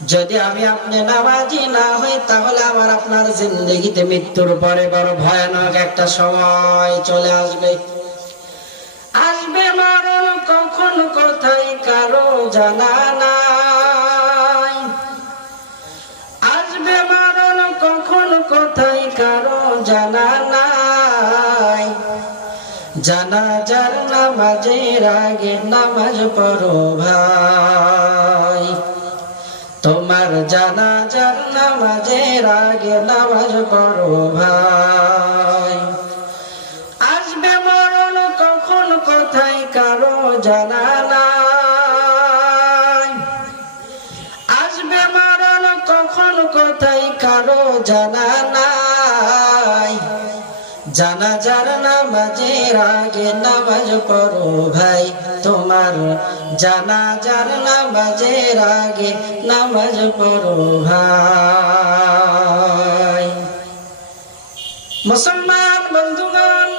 যদি আমি আপনি নামাজি না হই তাহলে আমার আপনার জিন্দেগিতে মৃত্যুর পরে বড় ভয়ানক একটা সময় চলে আসবে। আসবে মরণ, কখন কোথায় কারো জানা নাই। আসবে মরণ, কখন কোথায় কারো জানা নাই। জানাজার নামাজের আগে নামাজ পড়ো ভাই, তোমার জানাজার নামাজের আগে নামাজ পড়ো ভাই। আসবে মরণ, কখন কোথায় কারো জানা নাই। আসবে মরণ, কখন কোথায় কারো জানা নাই। জানাজার নামাজের আগে নামাজ পড়ো ভাই, তোমার জানাজার নামাজের আগে নামাজ পড়ো ভাই। মুসলমান বন্ধুগণ,